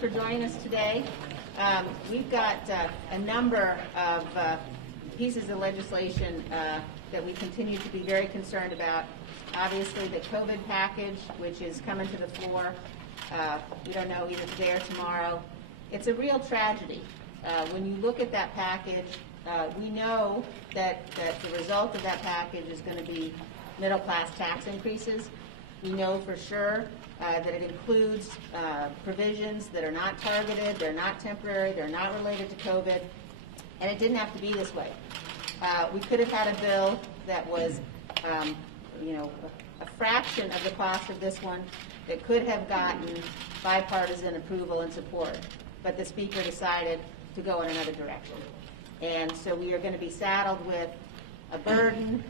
for joining us today. We've got a number of pieces of legislation that we continue to be very concerned about. Obviously, the COVID package, which is coming to the floor. We don't know either today or tomorrow. It's a real tragedy. When you look at that package, we know that the result of that package is going to be middle-class tax increases. We know for sure that it includes provisions that are not targeted, they're not temporary, they're not related to COVID, and it didn't have to be this way. We could have had a bill that was, a fraction of the cost of this one that could have gotten bipartisan approval and support, but the Speaker decided to go in another direction. And so we are going to be saddled with a burden,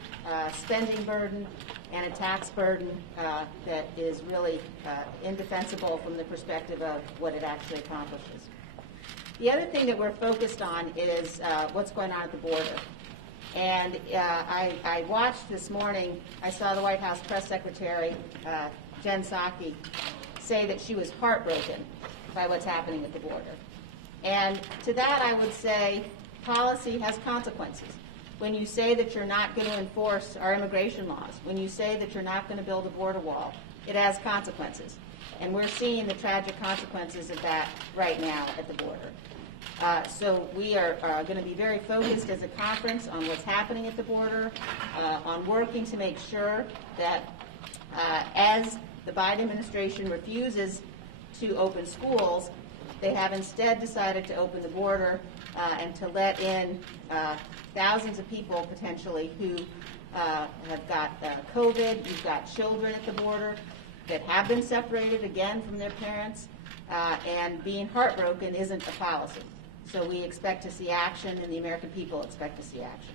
spending burden, and a tax burden that is really indefensible from the perspective of what it actually accomplishes. The other thing that we're focused on is what's going on at the border. And I watched this morning, I saw the White House Press Secretary, Jen Psaki, say that she was heartbroken by what's happening at the border. And to that I would say policy has consequences. When you say that you're not going to enforce our immigration laws, when you say that you're not going to build a border wall, it has consequences. And we're seeing the tragic consequences of that right now at the border. So we are going to be very focused as a conference on what's happening at the border, on working to make sure that as the Biden administration refuses to open schools, they have instead decided to open the border and to let in thousands of people potentially who have got COVID. You've got children at the border that have been separated again from their parents, and being heartbroken isn't a policy. So we expect to see action, and the American people expect to see action.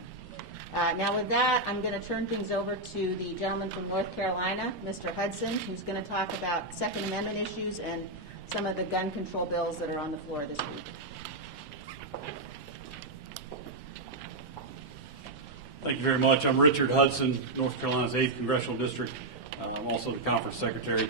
Now with that, I'm going to turn things over to the gentleman from North Carolina, Mr. Hudson, who's going to talk about Second Amendment issues and some of the gun control bills that are on the floor this week. Thank you very much. I'm Richard Hudson, North Carolina's 8th Congressional District. I'm also the conference secretary.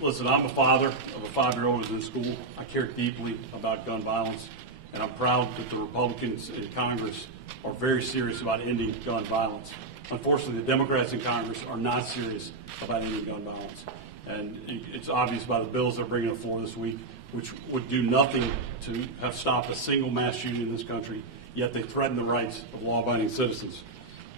Listen, I'm a father of a 5-year-old who's in school. I care deeply about gun violence, and I'm proud that the Republicans in Congress are very serious about ending gun violence. Unfortunately, the Democrats in Congress are not serious about ending gun violence. And it's obvious by the bills they're bringing to the floor this week, which would do nothing to have stopped a single mass shooting in this country, yet they threaten the rights of law-abiding citizens.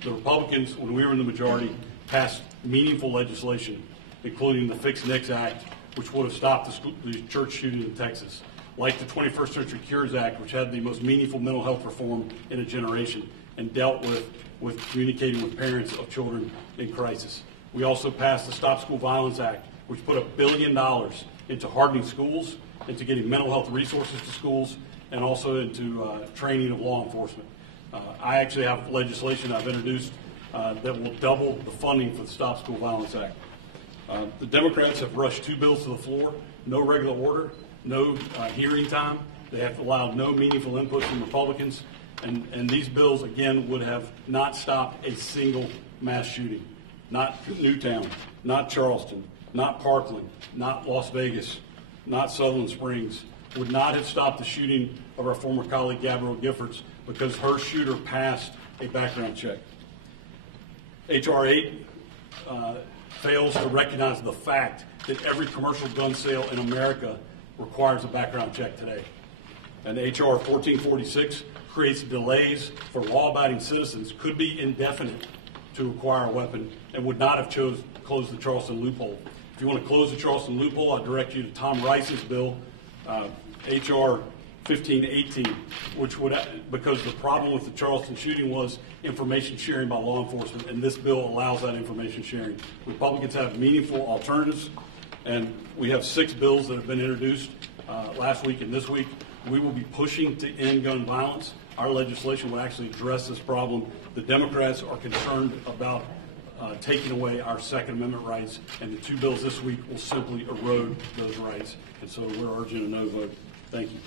The Republicans, when we were in the majority, passed meaningful legislation, including the Fix NICS Act, which would have stopped the church shooting in Texas, like the 21st Century Cures Act, which had the most meaningful mental health reform in a generation and dealt with communicating with parents of children in crisis. We also passed the Stop School Violence Act, which put $1 billion into hardening schools, into getting mental health resources to schools, and also into training of law enforcement. I actually have legislation I've introduced that will double the funding for the Stop School Violence Act. The Democrats have rushed 2 bills to the floor, no regular order, no hearing time. They have allowed no meaningful input from Republicans, and these bills, again, would have not stopped a single mass shooting. Not Newtown, not Charleston, not Parkland, not Las Vegas, not Sutherland Springs, would not have stopped the shooting of our former colleague Gabrielle Giffords because her shooter passed a background check. H.R. 8 fails to recognize the fact that every commercial gun sale in America requires a background check today. And H.R. 1446 creates delays for law-abiding citizens, could be indefinite, to acquire a weapon, and would not have closed the Charleston loophole. If you want to close the Charleston loophole, I direct you to Tom Rice's bill, H.R. 1518, which would, because the problem with the Charleston shooting was information sharing by law enforcement, and this bill allows that information sharing. Republicans have meaningful alternatives, and we have 6 bills that have been introduced last week and this week. We will be pushing to end gun violence. Our legislation will actually address this problem. The Democrats are concerned about taking away our Second Amendment rights, and the 2 bills this week will simply erode those rights. And so we're urging a no vote. Thank you.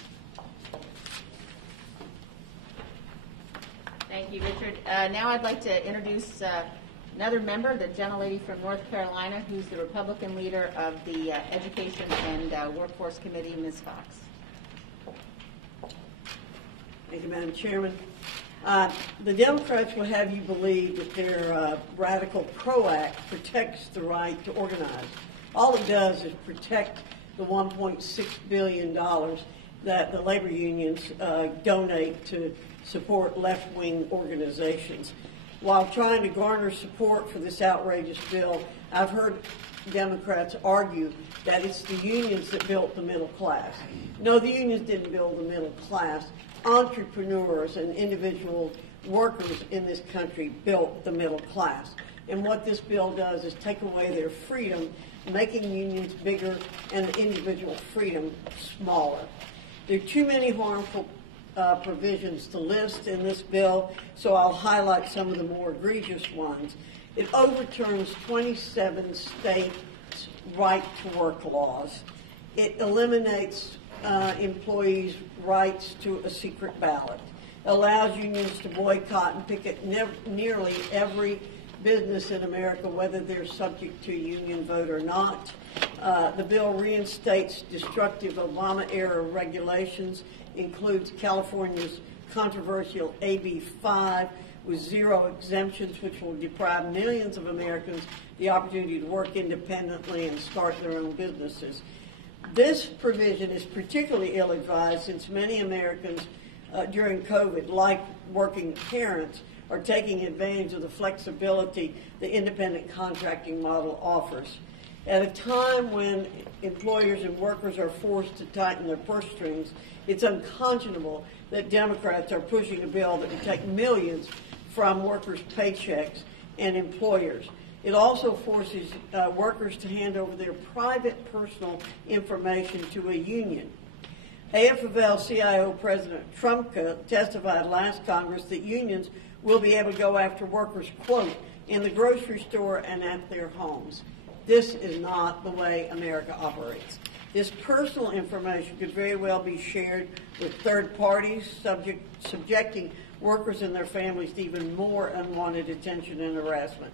Thank you, Richard. Now I'd like to introduce another member, the gentlelady from North Carolina, who's the Republican leader of the Education and Workforce Committee, Ms. Fox. Thank you, Madam Chairman. The Democrats will have you believe that their radical PRO Act protects the right to organize. All it does is protect the $1.6 billion that the labor unions donate to support left-wing organizations. While trying to garner support for this outrageous bill, I've heard Democrats argue that it's the unions that built the middle class. No, the unions didn't build the middle class. Entrepreneurs and individual workers in this country built the middle class. And what this bill does is take away their freedom, making unions bigger and the individual freedom smaller. There are too many harmful provisions to list in this bill, so I'll highlight some of the more egregious ones. It overturns 27 states' right-to-work laws. It eliminates employees' rights to a secret ballot, allows unions to boycott and picket nearly every business in America, whether they're subject to a union vote or not. The bill reinstates destructive Obama-era regulations, includes California's controversial AB 5 with 0 exemptions, which will deprive millions of Americans the opportunity to work independently and start their own businesses. This provision is particularly ill-advised since many Americans during COVID, like working parents, are taking advantage of the flexibility the independent contracting model offers. At a time when employers and workers are forced to tighten their purse strings, it's unconscionable that Democrats are pushing a bill that would take millions from workers' paychecks and employers. It also forces workers to hand over their private personal information to a union. AFL-CIO President Trumka testified last Congress that unions will be able to go after workers, quote, in the grocery store and at their homes. This is not the way America operates. This personal information could very well be shared with third parties, subjecting workers and their families to even more unwanted attention and harassment.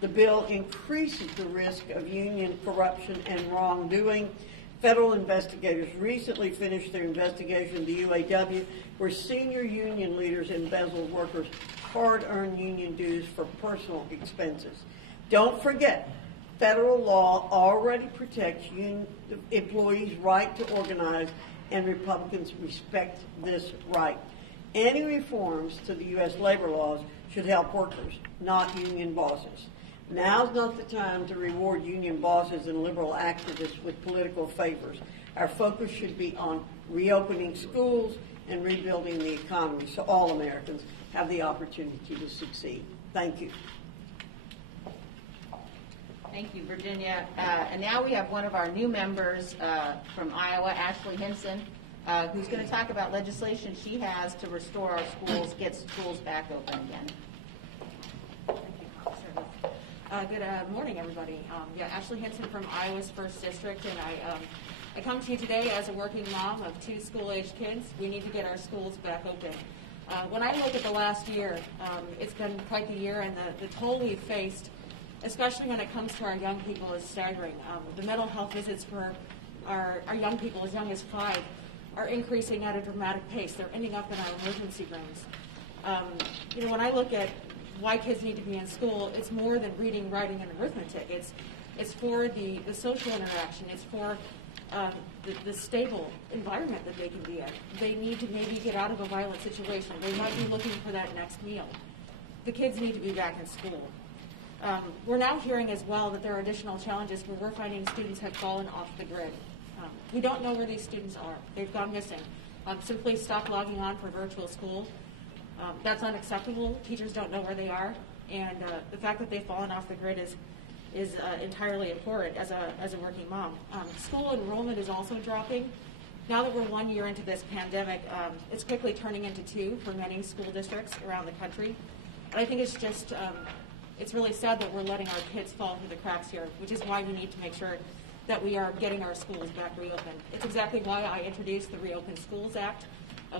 The bill increases the risk of union corruption and wrongdoing. Federal investigators recently finished their investigation of the UAW, where senior union leaders embezzled workers' hard-earned union dues for personal expenses. Don't forget, federal law already protects employees' right to organize, and Republicans respect this right. Any reforms to the U.S. labor laws should help workers, not union bosses. Now's not the time to reward union bosses and liberal activists with political favors. Our focus should be on reopening schools and rebuilding the economy so all Americans have the opportunity to succeed. Thank you. Thank you, Virginia. And now we have one of our new members from Iowa, Ashley Hinson, who's going to talk about legislation she has to restore our schools, get schools back open again. Good morning, everybody. Ashley Hinson from Iowa's 1st District, and I come to you today as a working mom of 2 school-aged kids. We need to get our schools back open. When I look at the last year, it's been quite the year, and the toll we've faced, especially when it comes to our young people, is staggering. The mental health visits for our young people as young as 5 are increasing at a dramatic pace. They're ending up in our emergency rooms. When I look at why kids need to be in school, it's more than reading, writing, and arithmetic. It's for the social interaction. It's for the stable environment that they can be in. They need to maybe get out of a violent situation. They might be looking for that next meal. The kids need to be back in school. We're now hearing as well that there are additional challenges where we're finding students have fallen off the grid. We don't know where these students are. They've gone missing. Simply stop logging on for virtual school. That's unacceptable. Teachers don't know where they are, and the fact that they've fallen off the grid is entirely abhorrent as a working mom. School enrollment is also dropping. Now that we're 1 year into this pandemic, it's quickly turning into 2 for many school districts around the country. And I think it's just it's really sad that we're letting our kids fall through the cracks here, which is why we need to make sure that we are getting our schools back reopened. It's exactly why I introduced the Reopen Schools Act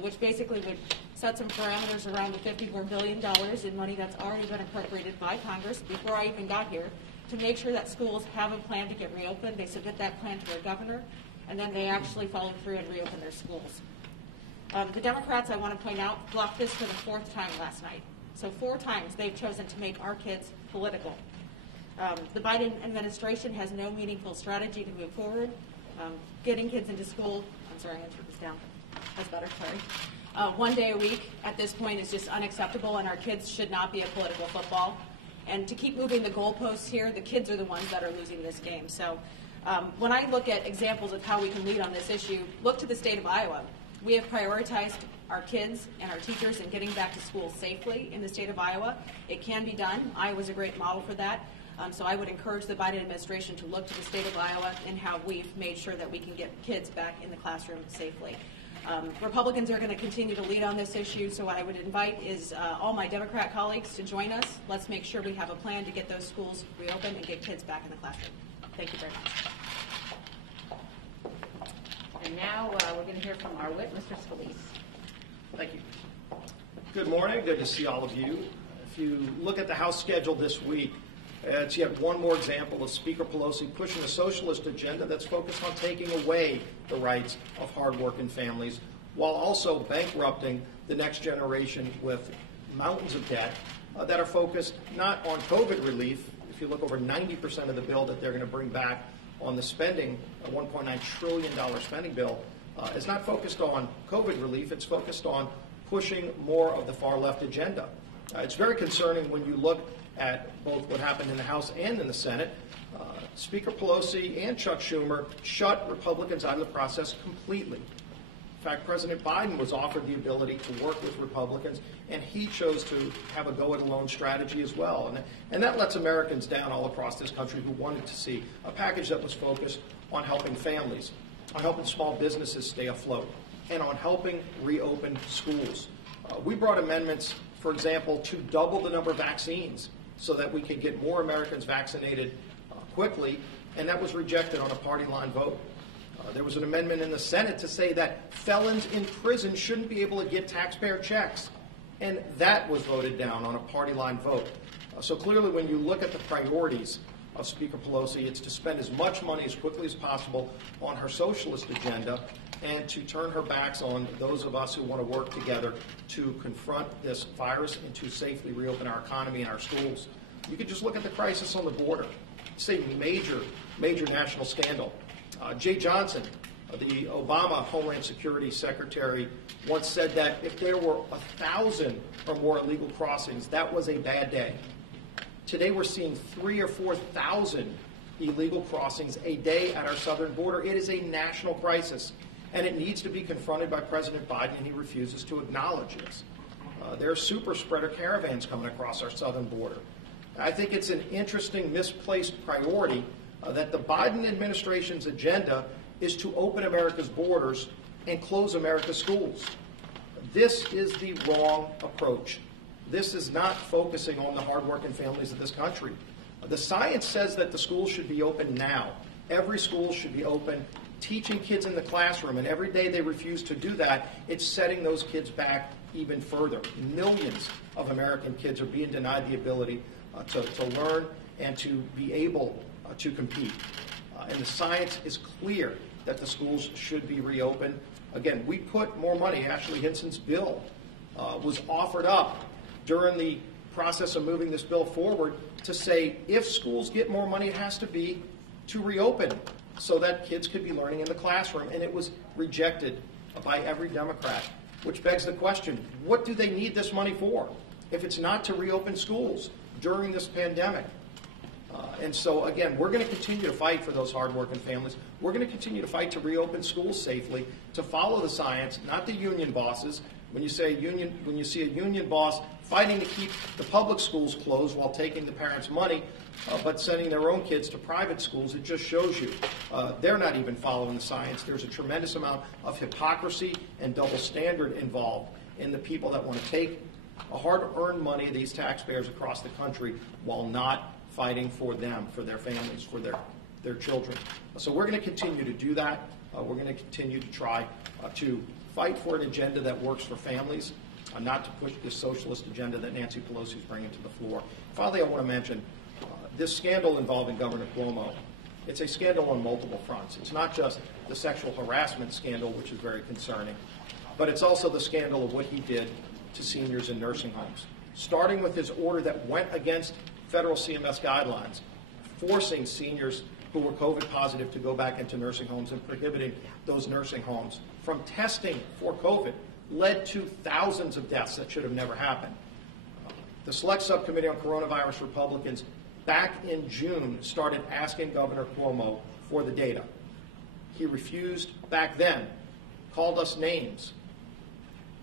which basically would set some parameters around the $54 billion in money that's already been appropriated by Congress before I even got here, to make sure that schools have a plan to get reopened. They submit that plan to their governor, and then they actually follow through and reopen their schools. The Democrats, I want to point out, blocked this for the 4th time last night. So 4 times they've chosen to make our kids political. The Biden administration has no meaningful strategy to move forward. Getting kids into school, I'm sorry, I'm going to turn this down. That's better, sorry. 1 day a week at this point is just unacceptable, and our kids should not be a political football. And to keep moving the goalposts here, the kids are the ones that are losing this game. So when I look at examples of how we can lead on this issue, look to the state of Iowa. We have prioritized our kids and our teachers in getting back to school safely in the state of Iowa. It can be done. Iowa's a great model for that. So I would encourage the Biden administration to look to the state of Iowa and how we've made sure that we can get kids back in the classroom safely. Republicans are going to continue to lead on this issue, so what I would invite is all my Democrat colleagues to join us. Let's make sure we have a plan to get those schools reopened and get kids back in the classroom. Thank you very much. And now we're going to hear from our whip, Mr. Scalise. Thank you. Good morning. Good to see all of you. If you look at the House schedule this week, it's yet one more example of Speaker Pelosi pushing a socialist agenda that's focused on taking away the rights of hardworking families while also bankrupting the next generation with mountains of debt that are focused not on COVID relief. If you look over 90% of the bill that they're going to bring back on the spending, a $1.9 trillion spending bill, is not focused on COVID relief. It's focused on pushing more of the far left agenda. It's very concerning when you look at both what happened in the House and in the Senate. Speaker Pelosi and Chuck Schumer shut Republicans out of the process completely. In fact, President Biden was offered the ability to work with Republicans, and he chose to have a go-it-alone strategy as well. And that lets Americans down all across this country who wanted to see a package that was focused on helping families, on helping small businesses stay afloat, and on helping reopen schools. We brought amendments, for example, to double the number of vaccines so that we could get more Americans vaccinated quickly, and that was rejected on a party line vote. There was an amendment in the Senate to say that felons in prison shouldn't be able to get taxpayer checks, and that was voted down on a party line vote. So clearly, when you look at the priorities of Speaker Pelosi, it's to spend as much money as quickly as possible on her socialist agenda and to turn her backs on those of us who want to work together to confront this virus and to safely reopen our economy and our schools. You could just look at the crisis on the border. It's a major, major national scandal. Jay Johnson, the Obama Homeland Security Secretary, once said that if there were 1,000 or more illegal crossings, that was a bad day. Today we're seeing 3,000 or 4,000 illegal crossings a day at our southern border. It is a national crisis, and it needs to be confronted by President Biden, and he refuses to acknowledge this. There are super spreader caravans coming across our southern border. I think it's an interesting, misplaced priority that the Biden administration's agenda is to open America's borders and close America's schools. This is the wrong approach. This is not focusing on the hardworking families of this country. The science says that the schools should be open now. Every school should be open, teaching kids in the classroom, and every day they refuse to do that, it's setting those kids back even further. Millions of American kids are being denied the ability to learn and to be able to compete. And the science is clear that the schools should be reopened. Again, we put more money. Ashley Hinson's bill was offered up during the process of moving this bill forward to say if schools get more money, it has to be to reopen so that kids could be learning in the classroom. And it was rejected by every Democrat, which begs the question, what do they need this money for if it's not to reopen schools during this pandemic? And so, again, we're going to continue to fight for those hardworking families. We're going to continue to fight to reopen schools safely, to follow the science, not the union bosses. When you see a union boss fighting to keep the public schools closed while taking the parents' money, but sending their own kids to private schools, it just shows you they're not even following the science. There's a tremendous amount of hypocrisy and double standard involved in the people that want to take a hard-earned money of these taxpayers across the country while not fighting for them, for their families, for their children. So we're going to continue to do that. We're going to continue to try to fight for an agenda that works for families, not to push this socialist agenda that Nancy Pelosi is bringing to the floor. Finally, I want to mention this scandal involving Governor Cuomo. It's a scandal on multiple fronts. It's not just the sexual harassment scandal, which is very concerning, but it's also the scandal of what he did to seniors in nursing homes, starting with his order that went against federal CMS guidelines, forcing seniors who were COVID positive to go back into nursing homes and prohibiting those nursing homes from testing for COVID, led to thousands of deaths that should have never happened. The Select Subcommittee on Coronavirus Republicans back in June started asking Governor Cuomo for the data. He refused back then, called us names,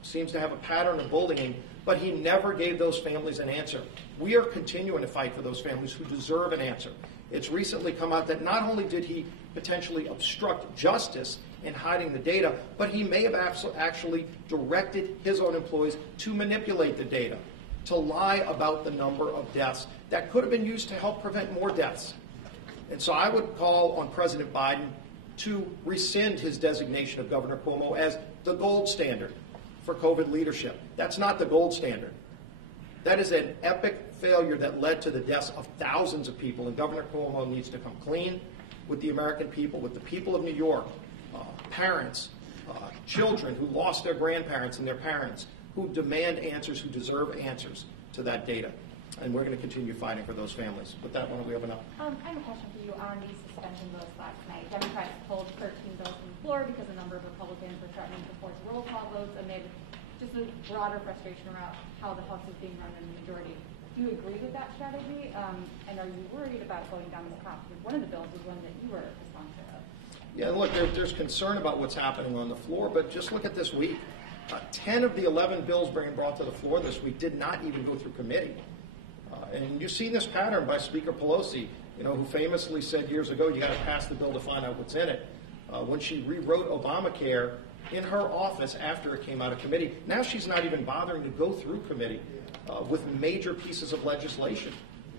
seems to have a pattern of bullying, but he never gave those families an answer. We are continuing to fight for those families who deserve an answer. It's recently come out that not only did he potentially obstruct justice in hiding the data, but he may have actually directed his own employees to manipulate the data, to lie about the number of deaths that could have been used to help prevent more deaths. And so I would call on President Biden to rescind his designation of Governor Cuomo as the gold standard for COVID leadership. That's not the gold standard. That is an epic failure that led to the deaths of thousands of people, and Governor Cuomo needs to come clean with the American people, with the people of New York, parents, children who lost their grandparents and their parents, who demand answers, who deserve answers to that data. And we're going to continue fighting for those families. With that, why don't we open up? I have a question for you on the suspension votes last night. Democrats pulled 13 bills from the floor because a number of Republicans were threatening to force roll call votes amid just a broader frustration around how the House is being run in the majority. Do you agree with that strategy? And are you worried about going down this path? Because one of the bills was one that you were a sponsor of. Yeah, look, there's concern about what's happening on the floor, but just look at this week. 10 of the 11 bills being brought to the floor this week did not even go through committee. And you've seen this pattern by Speaker Pelosi, who famously said years ago, you got to pass the bill to find out what's in it. When she rewrote Obamacare in her office after it came out of committee, now she's not even bothering to go through committee with major pieces of legislation.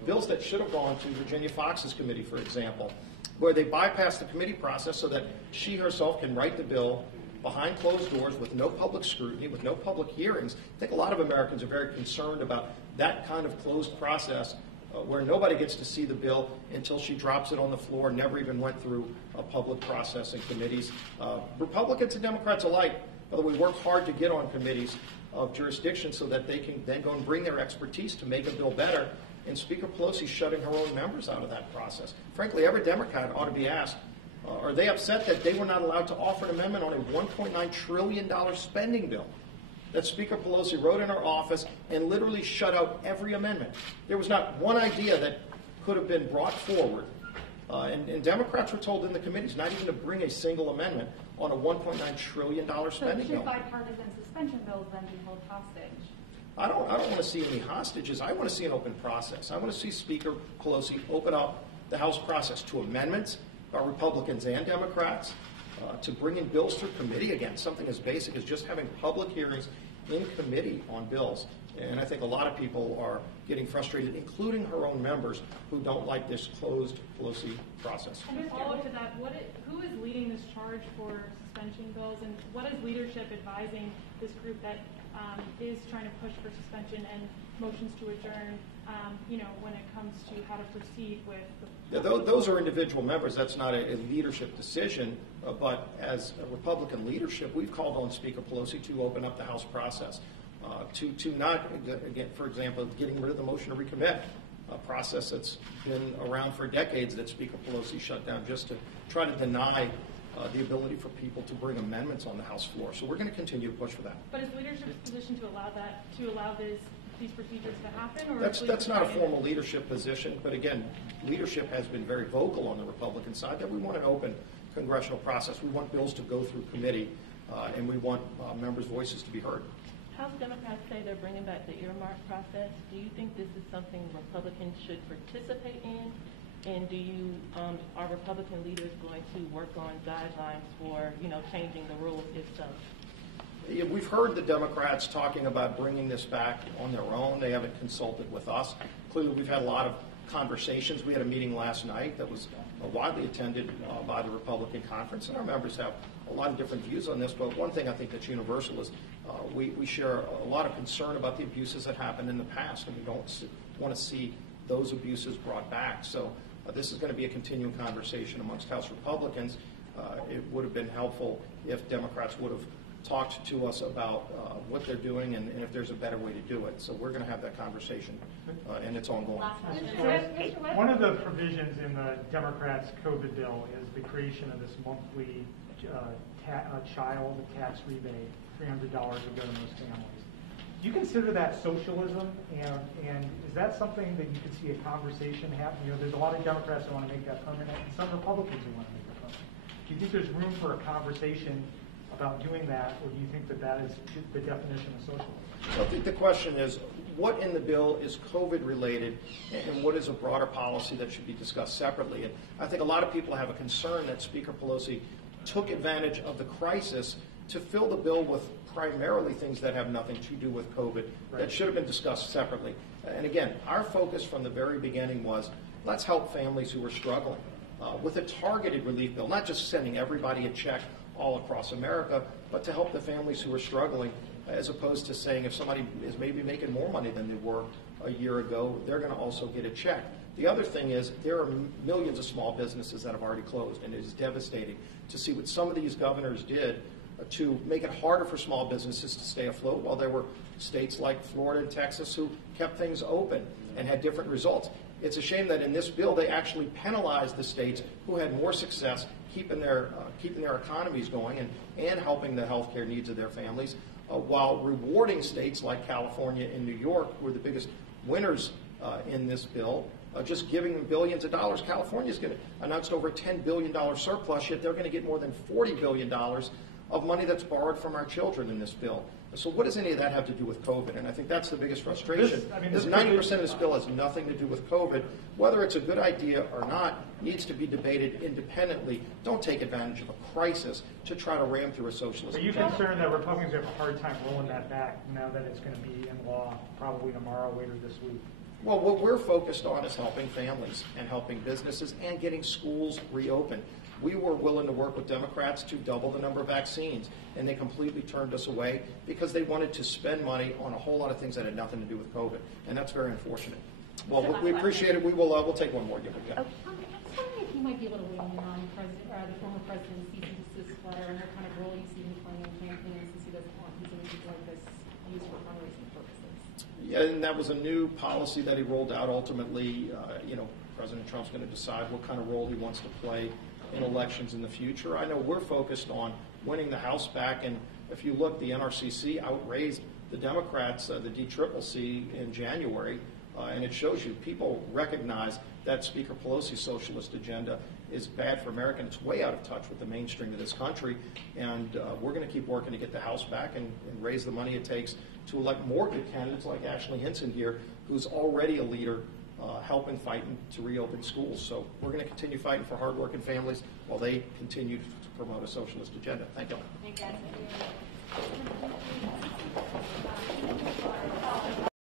Bills that should have gone to Virginia Fox's committee, for example, where they bypass the committee process so that she herself can write the bill behind closed doors with no public scrutiny, with no public hearings. I think a lot of Americans are very concerned about that kind of closed process where nobody gets to see the bill until she drops it on the floor, never even went through a public process in committees. Republicans and Democrats alike, by the way, work hard to get on committees of jurisdiction so that they can then go and bring their expertise to make a bill better. And Speaker Pelosi's shutting her own members out of that process. Frankly, every Democrat ought to be asked, are they upset that they were not allowed to offer an amendment on a $1.9 trillion spending bill that Speaker Pelosi wrote in her office and literally shut out every amendment? There was not one idea that could have been brought forward. And Democrats were told in the committees not even to bring a single amendment on a $1.9 trillion spending bill. Should bipartisan suspension bills then be held hostage? I don't want to see any hostages. I want to see an open process. I want to see Speaker Pelosi open up the House process to amendments by Republicans and Democrats, to bring in bills through committee again, something as basic as just having public hearings in committee on bills. And I think a lot of people are getting frustrated, including her own members, who don't like this closed Pelosi process. And to follow up to that, who is leading this charge for suspension bills, and what is leadership advising this group that is trying to push for suspension and motions to adjourn, when it comes to how to proceed with the... Yeah, those are individual members. That's not a leadership decision. But as a Republican leadership, we've called on Speaker Pelosi to open up the House process, to not, again, for example, getting rid of the motion to recommit, a process that's been around for decades that Speaker Pelosi shut down just to try to deny the ability for people to bring amendments on the House floor. So we're going to continue to push for that. But is leadership's position to allow these procedures to happen? Or that's not a formal leadership position, but again, leadership has been very vocal on the Republican side that we want an open congressional process. We want bills to go through committee, and we want members' voices to be heard. House Democrats say they're bringing back the earmark process. Do you think this is something Republicans should participate in? And are Republican leaders going to work on guidelines for, changing the rules if so? Yeah, we've heard the Democrats talking about bringing this back on their own. They haven't consulted with us. Clearly, we've had a lot of conversations. We had a meeting last night that was widely attended by the Republican conference, and our members have a lot of different views on this, but one thing I think that's universal is we share a lot of concern about the abuses that happened in the past, and we don't want to see those abuses brought back. So this is going to be a continuing conversation amongst House Republicans. It would have been helpful if Democrats would have talked to us about what they're doing and if there's a better way to do it. So we're going to have that conversation, and it's ongoing. One of the provisions in the Democrats' COVID bill is the creation of this monthly child tax rebate, $300 would go to most families. Do you consider that socialism, and is that something that you could see a conversation happen? You know, there's a lot of Democrats who want to make that permanent, and some Republicans who want to make that permanent. Do you think there's room for a conversation about doing that, or do you think that that is the definition of socialism? I think the question is, what in the bill is COVID related, and what is a broader policy that should be discussed separately? And I think a lot of people have a concern that Speaker Pelosi took advantage of the crisis to fill the bill with primarily things that have nothing to do with COVID that should have been discussed separately. And again, our focus from the very beginning was, let's help families who are struggling with a targeted relief bill, not just sending everybody a check all across America, but to help the families who are struggling, as opposed to saying if somebody is maybe making more money than they were a year ago, they're going to also get a check. The other thing is there are millions of small businesses that have already closed, and it is devastating to see what some of these governors did to make it harder for small businesses to stay afloat, while there were states like Florida and Texas who kept things open and had different results. It's a shame that in this bill they actually penalized the states who had more success keeping their economies going and helping the healthcare needs of their families, while rewarding states like California and New York, who are the biggest winners in this bill, just giving them billions of dollars. California's going to announce over a $10 billion surplus, yet they're going to get more than $40 billion of money that's borrowed from our children in this bill. So what does any of that have to do with COVID? And I think that's the biggest frustration. This 90% of this bill has nothing to do with COVID. Whether it's a good idea or not needs to be debated independently. Don't take advantage of a crisis to try to ram through a socialist. Are you concerned that Republicans have a hard time rolling that back now that it's going to be in law probably tomorrow, later this week? Well, what we're focused on is helping families and helping businesses and getting schools reopened. We were willing to work with Democrats to double the number of vaccines, and they completely turned us away because they wanted to spend money on a whole lot of things that had nothing to do with COVID, and that's very unfortunate. Well, we appreciate it. We'll take one more. I was wondering if you might be able to weigh in on the former president's cease and desist letter and the kind of role you see him playing in campaigns since he doesn't want these images like this used for fundraising purposes. Yeah, and that was a new policy that he rolled out. Ultimately, President Trump's going to decide what kind of role he wants to play in elections in the future. I know we're focused on winning the House back, and if you look, the NRCC outraised the Democrats, the DCCC, in January, and it shows you people recognize that Speaker Pelosi's socialist agenda is bad for America, and it's way out of touch with the mainstream of this country, and we're going to keep working to get the House back and raise the money it takes to elect more good candidates like Ashley Hinson here, who's already a leader helping fighting to reopen schools. So we're going to continue fighting for hardworking families while they continue to promote a socialist agenda. Thank you. Thank you.